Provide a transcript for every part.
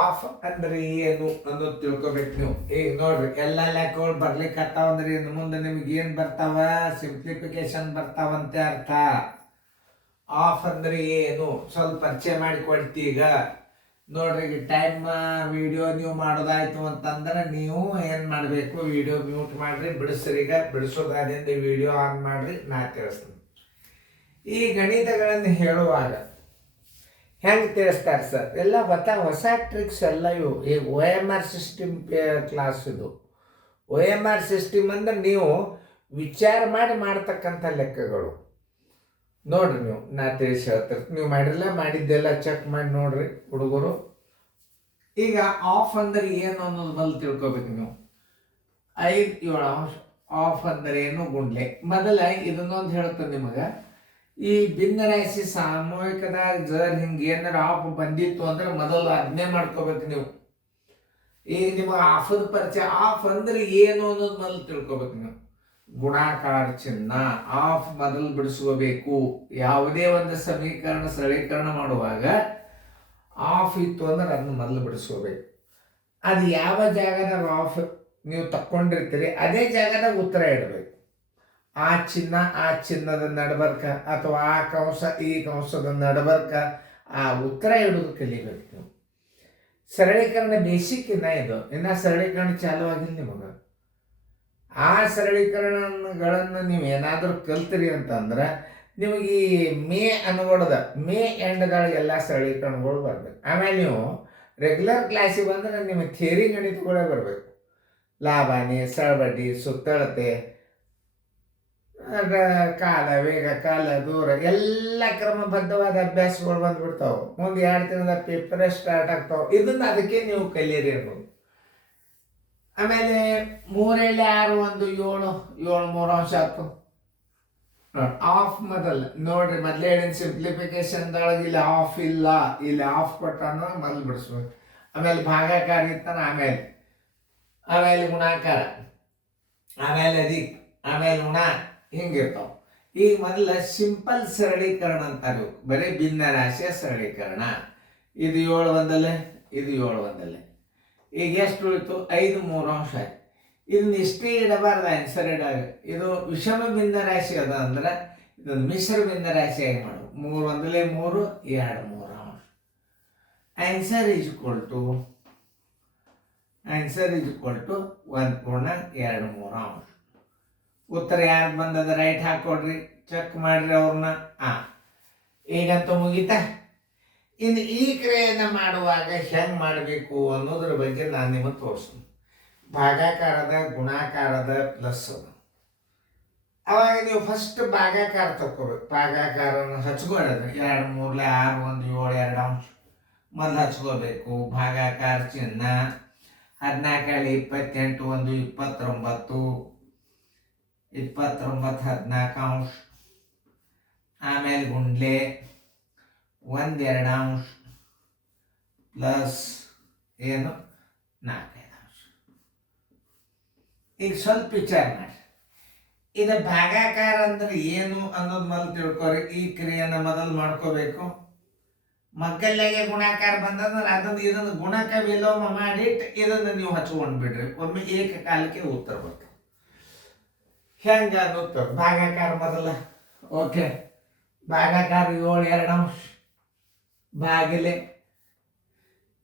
Of ಅಂದ್ರೆ ಏನು ಅನ್ನೋದು ತಿಳ್ಕೊಬೇಕು ನೀವು. ಈಗ ನೋಡ್ರಿ ಎಲ್ಲ ಲೆಕ್ಕಗಳು ಬರ್ಲಿಕ್ಕತ್ತಾವ ಅಂದ್ರೆ ಇನ್ನು ಮುಂದೆ ನಿಮ್ಗೆ ಏನು ಬರ್ತಾವ? ಸಿಂಪ್ಲಿಫಿಕೇಶನ್ ಬರ್ತಾವಂತೆ ಅರ್ಥ. ಆಫ್ ಅಂದ್ರೆ ಏನು ಸ್ವಲ್ಪ ಪರಿಚಯ ಮಾಡಿಕೊಡ್ತಿ. ಈಗ ನೋಡ್ರಿ, ಈಗ ಟೈಮ್ ವಿಡಿಯೋ ನೀವು ಮಾಡೋದಾಯ್ತು ಅಂತಂದ್ರೆ ನೀವು ಏನು ಮಾಡಬೇಕು? ವಿಡಿಯೋ ಮ್ಯೂಟ್ ಮಾಡ್ರಿ, ಬಿಡಿಸ್ರಿ. ಈಗ ಬಿಡಿಸೋದಾದಿಂದ ವಿಡಿಯೋ ಆನ್ ಮಾಡ್ರಿ, ನಾ ತಿಳಿಸ್ತೀನಿ. ಈ ಗಣಿತಗಳನ್ನು ಹೇಳುವಾಗ ಹೆಂಗೆ ತಿಳಿಸ್ತಾರೆ ಸರ್? ಎಲ್ಲ ಹೊಸ ಟ್ರಿಕ್ಸ್ ಎಲ್ಲ ಇವು. ಈ OMR ಸಿಸ್ಟಮ್ ಕ್ಲಾಸ್ ಇದು. OMR ಸಿಸ್ಟಮ್ ಅಂದ್ರೆ ನೀವು ವಿಚಾರ ಮಾಡಿ ಮಾಡ್ತಕ್ಕಂಥ ಲೆಕ್ಕಗಳು. ನೋಡ್ರಿ, ನಾ ತಿಳಿಸಿ ಹೇಳ್ತಾರೆ. ನೀವು ಮಾಡಿರಲ್ಲ, ಮಾಡಿದ್ದೆಲ್ಲ ಚೆಕ್ ಮಾಡಿ ನೋಡ್ರಿ ಹುಡುಗರು. ಈಗ ಆಫ್ ಅಂದ್ರೆ ಏನು ಅನ್ನೋದು ಬಲ್ ತಿಳ್ಕೊಬೇಕು ನೀವು. 5 7 ಅಂಶ ಆಫ್ ಅಂದ್ರೆ ಏನು ಗುಂಡ್ಲೆ. ಮೊದಲ ಇದನ್ನೊಂದು ಹೇಳ್ತೇನೆ ನಿಮಗೆ. ಈ ಭಿನ್ನರಾಶಿ ಸಾಮೂಹಿಕದಾಗ ಜರ್ ಹಿಂಗೆ ಏನಾರ ಆಫ್ ಬಂದಿತ್ತು ಅಂದ್ರೆ ಮೊದಲು ಅದನ್ನೇ ಮಾಡ್ಕೋಬೇಕು ನೀವು. ಈಗ ನಿಮಗೆ ಆಫದ ಪರಿಚಯ. ಆಫ್ ಅಂದ್ರೆ ಏನು ಅನ್ನೋದು ಮೊದಲು ತಿಳ್ಕೊಬೇಕು ನೀವು. ಗುಣಾಕಾರ ಚಿಹ್ನ ಆಫ್ ಮೊದಲು ಬಿಡಿಸ್ಕೋಬೇಕು. ಯಾವುದೇ ಒಂದು ಸಮೀಕರಣ ಸರಳೀಕರಣ ಮಾಡುವಾಗ ಆಫ್ ಇತ್ತು ಅಂದ್ರೆ ಅದನ್ನ ಮೊದಲು ಬಿಡಿಸ್ಕೋಬೇಕು. ಅದು ಯಾವ ಜಾಗದಾಗ ಆಫ್ ನೀವು ತಕ್ಕೊಂಡಿರ್ತೀರಿ ಅದೇ ಜಾಗದಾಗ ಉತ್ತರ ಇಡಬೇಕು. ಆ ಚಿಹ್ನ ಆ ಚಿಹ್ನದ ನಡಬರ್ಕ ಅಥವಾ ಆ ಕಂಸ ಈ ಕಂಸದ ನಡಬರ್ಕ ಆ ಉತ್ತರ ಇಡೋದು ಕಲಿಬೇಕು ನೀವು. ಸರಳೀಕರಣ ಬೇಸಿಕ್ ಇದು. ಇನ್ನು ಸರಳೀಕರಣ ಚಾಲು ಆಗಿಲ್ಲ ನಿಮಗೆ. ಆ ಸರಳೀಕರಣಗಳನ್ನು ನೀವು ಏನಾದರೂ ಕಲ್ತಿರಿ ಅಂತಂದ್ರೆ ನಿಮಗೆ ಈ ಮೇ ಅನ್ಗೊಳ್ದ ಮೇ ಎಂಡ್ಗಳಿಗೆಲ್ಲ ಸರಳೀಕರಣಗಳು ಬರಬೇಕು. ಆಮೇಲೆ ನೀವು ರೆಗ್ಯುಲರ್ ಕ್ಲಾಸಿಗೆ ಬಂದ್ರೆ ನಿಮಗೆ ಥಿಯರಿ ಗಣಿತಗಳೇ ಬರಬೇಕು. ಲಾಭಾನಿ, ಸರಬಡ್ಡಿ, ಸುತ್ತಳತೆ, ಕಾಲ, ವೇಗ, ಕಾಲ, ದೂರ ಎಲ್ಲ ಕ್ರಮಬದ್ಧವಾದ ಅಭ್ಯಾಸಗಳು ಬಂದ್ಬಿಡ್ತಾವೆ. ಮುಂದೆ 2 ತಿಂಗಳ ಪೇಪರೇ ಸ್ಟಾರ್ಟ್ ಆಗ್ತಾವೆ. ಇದನ್ನು ಅದಕ್ಕೆ ನೀವು ಕಲಿಯಿರಿ ಅನ್ನೋದು. ಆಮೇಲೆ 3 7 6 1 7 7 3 ಅಂಶ ಆಯ್ತು. ಆಫ್ ಮೊದಲು ನೋಡ್ರಿ, ಮೊದಲೇ ಹೇಳಿನ ಸಿಂಪ್ಲಿಫಿಕೇಶನ್ದೊಳಗೆ ಇಲ್ಲಿ ಆಫ್ ಇಲ್ಲ. ಇಲ್ಲಿ ಆಫ್ ಕೊಟ್ಟಾನ ಮೊದಲು ಬಿಡಿಸ್ಬೇಕು. ಆಮೇಲೆ ಭಾಗಾಕಾರ ಇತ್ತಾನ, ಆಮೇಲೆ ಗುಣಾಕಾರ, ಆಮೇಲೆ ಆಮೇಲೆ ಗುಣ, ಹಿಂಗಿರ್ತಾವ. ಈಗ ಮೊದಲ ಸಿಂಪಲ್ ಸರಳೀಕರಣ ಅಂತಾರೆ. ಬರೀ ಭಿನ್ನ ರಾಶಿಯ ಸರಳೀಕರಣ. ಇದು 7 ಒಂದಲ್ಲೇ, ಇದು 7 ಒಂದಲ್ಲೇ. ಈಗ ಎಷ್ಟು ಉಳಿತು? 5 3 ಅಂಶ ಆಯ್ತು. ಇದನ್ನ ಇಷ್ಟೇ ಇಡಬಾರ್ದು ಆನ್ಸರ್ ಇಡಾಗ. ಇದು ವಿಷಮ ಭಿನ್ನ ರಾಶಿ ಅದ ಅಂದ್ರೆ ಇದೊಂದು ಮಿಶ್ರ ಭಿನ್ನ ರಾಶಿಯಾಗಿ ಮಾಡು. 3 ಒಂದಲೇ 3 2 3 ಅಂಶ. ಆನ್ಸರ್ ಈಸ್ ಈಕ್ವಲ್ ಟು 1 ಪೂರ್ಣ 2 3 ಅಂಶ. ಉತ್ತರ ಯಾರು ಬಂದದ ರೈಟ್ ಹಾಕೊಡ್ರಿ, ಚೆಕ್ ಮಾಡ್ರಿ ಅವ್ರನ್ನ. ಈಗಂತೂ ಮುಗೀತಾ? ಇನ್ನು ಈ ಕ್ರಿಯೆಯನ್ನು ಮಾಡುವಾಗ ಹೆಂಗೆ ಮಾಡಬೇಕು ಅನ್ನೋದ್ರ ಬಗ್ಗೆ ನಾನು ನಿಮಗೆ ತೋರಿಸ್ತೀನಿ. ಭಾಗಾಕಾರದ, ಗುಣಾಕಾರದ, ಪ್ಲಸ್ ಅದ. ಅವಾಗ ನೀವು ಫಸ್ಟ್ ಭಾಗಾಕಾರ ತಗೋಬೇಕು. ಭಾಗಾಕಾರನ ಹಚ್ಕೊಳ್ಳೋದು 2 3 6 1 7 2 ಅಂಶ ಮೊದಲು ಹಚ್ಕೋಬೇಕು. ಭಾಗಾಕಾರ ಚಿಹ್ನ 14 28 1 29 29 14 ಅಂಶ. ಆಮೇಲೆ ಗುಂಡ್ಲೆ 1 2 ಅಂಶ ಪ್ಲಸ್ ಏನು 4 5 ಅಂಶ. ಈಗ ಸ್ವಲ್ಪ ವಿಚಾರ ಮಾಡಿ. ಇದು ಭಾಗಾಕಾರ ಅಂದ್ರೆ ಏನು ಅನ್ನೋದು ಮೊದಲು ತಿಳ್ಕೊರಿ. ಈ ಕ್ರಿಯೆಯನ್ನು ಮೊದಲು ಮಾಡ್ಕೋಬೇಕು. ಮಗ್ಗಲ್ಲೆಗೆ ಗುಣಾಕಾರ ಬಂದಂದ್ರೆ ಅದನ್ನು ಇದನ್ನು ಗುಣಕ ವಿಲೋಮ ಮಾಡಿಟ್ಟು ಇದನ್ನು ನೀವು ಹಚ್ಕೊಂಡು ಬಿಡ್ರಿ. ಒಮ್ಮೆ ಏಕಕಾಲಕ್ಕೆ ಉತ್ತರ ಬರ್ತದೆ. ಹೆಂಗ ಅನ್ನೋದು ಭಾಗಾಕಾರ ಮೊದಲ. ಓಕೆ, ಭಾಗಾಕಾರ 7 2 ಅಂಶ ಭಾಗಿಲೆ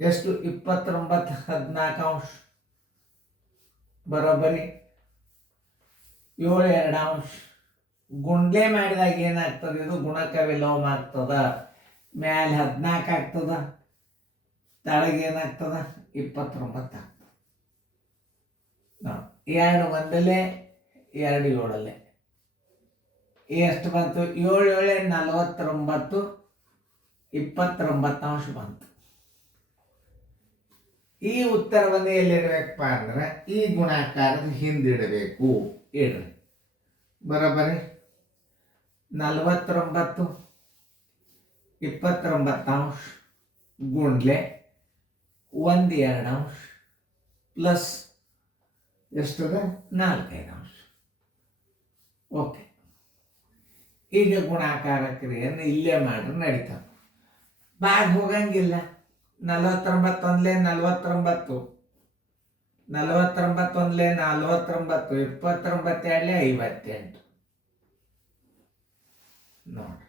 ಎಷ್ಟು? 29 14 ಅಂಶ ಬರೋಬ್ಬರಿ 7 2 ಅಂಶ. ಗುಂಡ್ಲೆ ಮಾಡಿದಾಗ ಏನಾಗ್ತದೆ? ಇದು ಗುಣಕ ವಿಲೋಮ ಆಗ್ತದ. ಮ್ಯಾಲೆ 14 ಆಗ್ತದ, ತಳಗೆ ಏನಾಗ್ತದ? 29 ಆಗ್ತದ. 2 ಒಂದಲೇ 2 7 ಎಷ್ಟು ಬಂತು? 7 7 49 29 ಅಂಶ ಬಂತು. ಈ ಉತ್ತರವನ್ನು ಎಲ್ಲಿಡಬೇಕಪ್ಪ ಅಂದ್ರೆ ಈ ಗುಣಾಕಾರದ ಹಿಂದಿಡಬೇಕು. ಇಡ್ರಿ ಬರೋಬ್ಬರಿ 49 29 ಅಂಶ ಗುಂಡ್ಲೆ 1 2 ಅಂಶ ಪ್ಲಸ್ ಎಷ್ಟದ? 4 5 ಅಂಶ. ಓಕೆ, ಈಗ ಗುಣಾಕಾರ ಕ್ರಿಯೆಯನ್ನು ಇಲ್ಲೇ ಮಾಡ್ರೆ ನಡೀತಾವೆ. ಬಾಗ್ ಹೋಗಂಗಿಲ್ಲ. 49 ಒಂದ್ಲೆ 49, 49 ಒಂದ್ಲೆ 49, 29 ಎರಡ್ಲೆ 58. ನೋಡ್ರಿ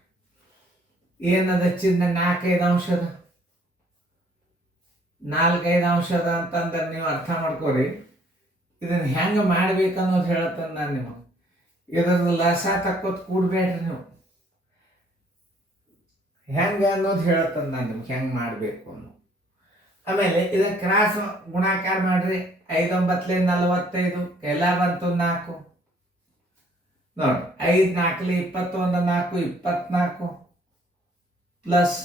ಏನದ ಚಿಹ್ನೆ 4-5 ಅಂಶದ, 4-5 ಅಂಶದ ಅಂತಂದ್ರೆ ನೀವು ಅರ್ಥ ಮಾಡ್ಕೋರಿ. ಇದನ್ನ ಹೆಂಗೆ ಮಾಡ್ಬೇಕನ್ನೋದು ಹೇಳತ್ತಂದ ನಾನು ನಿಮಗೆ. ಇದ್ರದ್ದು ಲಸ ತಕ್ಕೋತ್ ಕೂಡ್ಬೇಡ್ರಿ ನೀವು. ಹೆಂಗೆ ಅನ್ನೋದು ಹೇಳತ್ತಂದ ನಾನು ನಿಮ್ಗೆ ಹೆಂಗೆ ಮಾಡಬೇಕು ಅನ್ನೋ. ಆಮೇಲೆ ಇದನ್ನ ಕ್ರಾಸ್ ಗುಣಾಕಾರ ಮಾಡ್ರಿ. 5-9 45, ಎಲ್ಲ ಬಂತು 4. ನೋಡಿ 5-4 21, 4 24, ಪ್ಲಸ್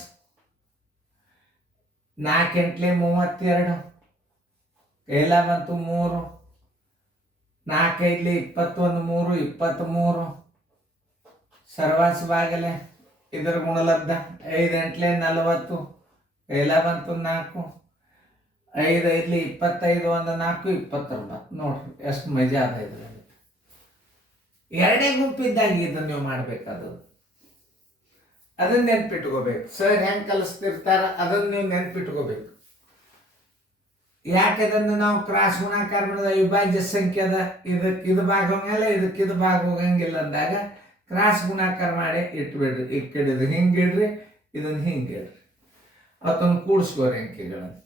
4-8 32, ಎಲ್ಲ ಬಂತು 3, 4-5 21, 3 23, ಸರ್ವಾಂಶ ಬಾಗಲೆ ಇದರ ಗುಣಲಬ್ಧ. 5-8 40, ಎಲ್ಲ ಬಂತು 4, 5-5 25, 1 4 29. ನೋಡ್ರಿ ಎಷ್ಟು ಮಜಾ ಅದ ಇದ್ರಲ್ಲಿ. ಎರಡೇ ಗುಂಪಿದ್ದಾಗ ಇದನ್ನು ನೀವು ಮಾಡ್ಬೇಕಾದ, ಅದನ್ನ ನೆನ್ಪಿಟ್ಕೋಬೇಕು. ಸರ್ ಹೆಂಗೆ ಕಲಿಸ್ತಿರ್ತಾರ ಅದನ್ನ ನೀವು ನೆನ್ಪಿಟ್ಕೋಬೇಕು. ಯಾಕೆ ಅದನ್ನು ನಾವು ಕ್ರಾಸ್ ಗುಣಾಕಾರ ಮಾಡಿದ ಅವಿಭಾಜ್ಯ ಸಂಖ್ಯೆ ಅದ, ಇದು ಭಾಗ ಹೋಗಂಗಿಲ್ಲ, ಇದು ಭಾಗ ಹೋಗಂಗಿಲ್ಲ ಅಂದಾಗ ಕ್ರಾಸ್ ಗುಣಾಕಾರ ಮಾಡಿ ಇಟ್ಬಿಡ್ರಿ. ಈ ಕಡೆ ಇದು ಹಿಂಗಿಡ್ರಿ, ಇದನ್ನ ಹಿಂಗಿಡ್ರಿ, ಅವತ್ತೊಂದು ಕೂಡಿಸ್ಕೋರಿ ಅಂಕಿಗಳನ್ನು.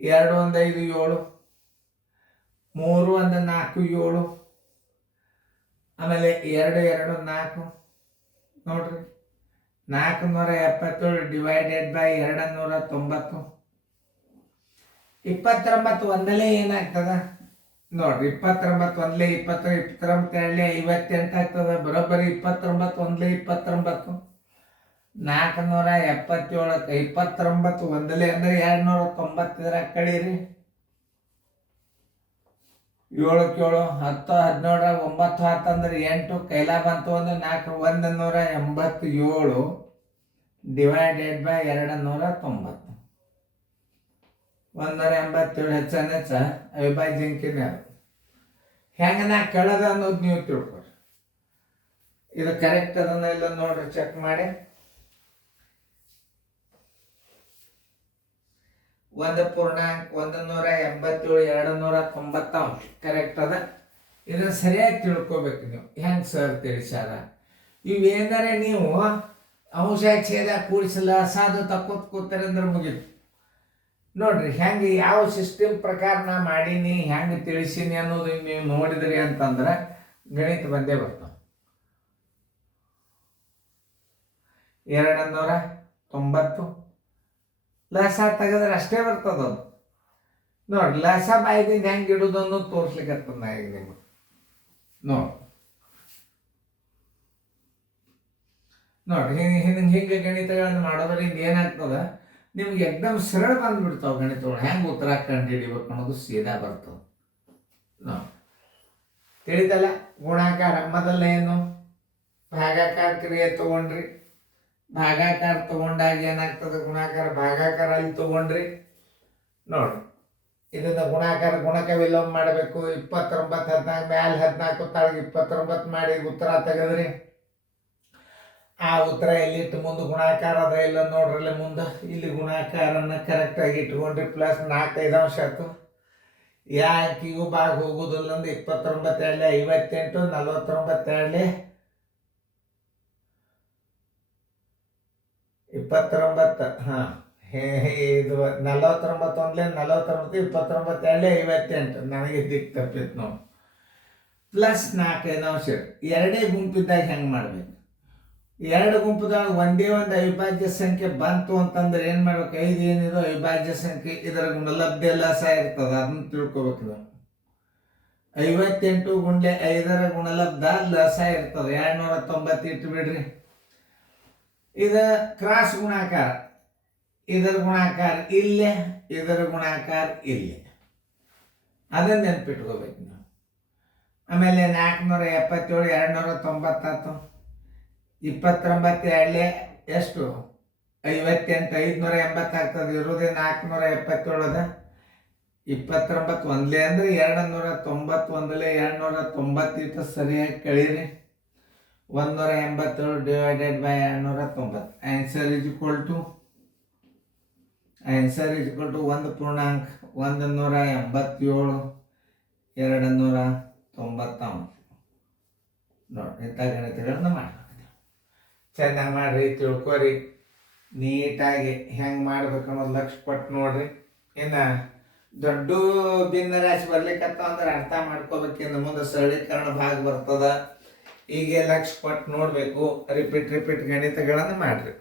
2 1 5 7, 3 1 4 7, ಆಮೇಲೆ 2 2 4. ನೋಡ್ರಿ 477 ಡಿವೈಡೆಡ್ ಬೈ 290. 29 ಒಂದಲೇ ಏನಾಗ್ತದ ನೋಡ್ರಿ. 29 ಒಂದ್ಲೆ 20, 29 58 ಆಗ್ತದ. ಬರೋಬ್ಬರಿ 29 ಒಂದ್ಲೆ 29. 477 29 ಒಂದಲೇ ಅಂದ್ರೆ 290. ಇದ್ರಾಗ ಕಳೀರಿ. 7 7 10 17 9 10 ಅಂದ್ರೆ 8. ಕೈಲಾ ಬಂತು ಅಂದ್ರೆ 4 187 ಡಿವೈಡೆಡ್ ಬೈ 290. 187 ಹೆಚ್ಚ ಅವಿಭಾಜ್ಯ ಅಂಕಿನೇ ಅದು. ಹೆಂಗೆ ನಾ ಕಳೆದ ಅನ್ನೋದು ನೀವು ತಿಳ್ಕೊರಿ. ಇದು ಕರೆಕ್ಟ್ ಅದನ್ನ ಇಲ್ಲ ನೋಡ್ರಿ, ಚೆಕ್ ಮಾಡಿ. 1.187 290 ಕರೆಕ್ಟ್ ಅದ. ಇದನ್ನ ಸರಿಯಾಗಿ ತಿಳ್ಕೊಬೇಕು ನೀವು. ಹೆಂಗೆ ಸರ್ ತಿಳಿಸ್ಯಾರ ಇವೇಂದರೆ ನೀವು ಅಂಶ ಛೇದ ಕೂಡಿಸಲ ಸಾಧು ತಕ್ಕೋತ್ ಕೂತಾರೆ ಅಂದ್ರೆ ಮುಗಿತು. ನೋಡ್ರಿ ಹೆಂಗೆ ಯಾವ ಸಿಸ್ಟಮ್ ಪ್ರಕಾರ ನಾ ಮಾಡೀನಿ, ಹೆಂಗೆ ತಿಳಿಸೀನಿ ಅನ್ನೋದು ನೀವು ನೋಡಿದ್ರಿ ಅಂತಂದ್ರೆ ಗಣಿತ ಬಂದೇ ಬರ್ತಾವ. 290 ಲಸ ತೆಗೆದ್ರೆ ಅಷ್ಟೇ ಬರ್ತದ. ನೋಡ್ರಿ ಲಸ ಬಾಯ್ದಿಂದ ಹೆಂಗೆ ಇಡುದು ಅನ್ನೋದು ತೋರ್ಸ್ಲಿಕ್ಕೆ ನಾ ಈಗ ನಿಮ್ಗೆ. ನೋಡ್ರಿ ಹಿಂಗೆ ಗಣಿತಗಳನ್ನು ಮಾಡೋದ್ರಿಂದ ಏನಾಗ್ತದ, ನಿಮ್ಗೆ ಎಕ್ದಮ್ ಸರಳ ಬಂದ್ಬಿಡ್ತಾವ ಗಣಿತಗಳು. ಹೆಂಗೆ ಉತ್ತರ ಕಂಡು ಹಿಡಿಬೇಕು ಅನ್ನೋದು ಸೀದಾ ಬರ್ತದೆ. ತಿಳಿದಲ್ಲ. ಗುಣಾಕಾರ ಮೊದಲನೇನು ಭಾಗಾಕಾರ ಕ್ರಿಯೆ ತಗೊಂಡ್ರಿ. ಭಾಗಾಕಾರ ತಗೊಂಡಾಗ ಏನಾಗ್ತದೆ, ಗುಣಾಕಾರ ಭಾಗಾಕಾರ ಅಲ್ಲಿ ತಗೊಂಡ್ರಿ. ನೋಡ್ರಿ ಇದನ್ನ ಗುಣಾಕಾರ ಗುಣಕ ವಿಲೋಮ ಮಾಡಬೇಕು. 29 14 ಮ್ಯಾಲ 14 ತಾಳಗೆ 29 ಮಾಡಿ ಉತ್ತರ ತೆಗೆದ್ರಿ. ಆ ಉತ್ತರ ಎಲ್ಲಿಟ್ಟು ಮುಂದೆ ಗುಣಾಕಾರ ಅದ ಇಲ್ಲ ನೋಡ್ರಲ್ಲಿ ಮುಂದೆ. ಇಲ್ಲಿ ಗುಣಾಕಾರನ ಕರೆಕ್ಟಾಗಿ ಇಟ್ಕೊಂಡ್ರಿ. ಪ್ಲಸ್ 4 5 ಅಂಶ ಆಯ್ತು. ಯಾ ಅಂಕಿಗೂ ಭಾಗ ಹೋಗುದಿಲ್ಲ ಅಂದ್ರೆ 29 2 58 49 2 29. ಹಾಂ ಇದು 49 ಒಂದ್ಲೆ 49 29 2 58. ನನಗೆ ದಿಕ್ಕು ತಪ್ಪಿತ್ತು ನೋಡಿ. ಪ್ಲಸ್ 4 5 ಅಂಶ. ಎರಡೇ ಗುಂಪಿದ್ದಾಗ ಹೆಂಗೆ ಮಾಡ್ಬೇಕು? ಎರಡು ಗುಂಪುದಾಗ ಒಂದೇ ಒಂದು ಅವಿಭಾಜ್ಯ ಸಂಖ್ಯೆ ಬಂತು ಅಂತಂದ್ರೆ ಏನು ಮಾಡ್ಬೇಕು? 5 ಏನಿದೆ ಅವಿಭಾಜ್ಯ ಸಂಖ್ಯೆ, ಇದರ ಗುಣಲಬ್ಧ ಲಸ ಇರ್ತದೆ, ಅದನ್ನ ತಿಳ್ಕೊಬೇಕು ನಾವು. 58 ಗುಂಡ್ಲೆ 5ರ ಗುಣಲಬ್ಧ ಲಸ ಇರ್ತದೆ, 290 ಇಟ್ಟು ಬಿಡ್ರಿ. ಇದು ಕ್ರಾಸ್ ಗುಣಾಕಾರ. ಇದರ ಗುಣಾಕಾರ ಇಲ್ಲೇ, ಇದರ ಗುಣಾಕಾರ ಇಲ್ಲೇ, ಅದನ್ನ ನೆನ್ಪಿಟ್ಕೋಬೇಕು ನಾವು. ಆಮೇಲೆ 477 290 29 2 ಎಷ್ಟು 58 580 ಆಗ್ತದೆ. ಇರೋದೇ 477 ಅದ. 29 ಒಂದ್ಲೆ ಅಂದ್ರೆ 290 ಒಂದಲೇ 290 ಇಟ್ಟು ಸರಿಯಾಗಿ ಕಳೀರಿ. 187 divided by 290. Answer is equal to answer is equal to 1.187 299 ನೋಡಿ ಇಂಥ ಗಣಿತಗಳನ್ನ ಮಾಡ್ಬೇಕು. ಚೆನ್ನಾಗಿ ಮಾಡಿರಿ, ತಿಳ್ಕೊರಿ, ನೀಟಾಗಿ ಹೆಂಗೆ ಮಾಡ್ಬೇಕು ಅನ್ನೋದು ಲಕ್ಷ ಕೊಟ್ಟು ನೋಡ್ರಿ. ಇನ್ನು ದೊಡ್ಡ ಭಿನ್ನ ರಾಶಿ ಬರ್ಲಿಕ್ಕತ್ತ ಅಂದ್ರೆ ಅರ್ಥ ಮಾಡ್ಕೋಬೇಕಿನ್ನು ಮುಂದೆ ಸರಳೀಕರಣ ಭಾಗ ಬರ್ತದ. ಹೀಗೆ ಲಕ್ಷ ಕೊಟ್ಟು ನೋಡಬೇಕು, ರಿಪೀಟ್ ಗಣಿತಗಳನ್ನು ಮಾಡಿರಿ.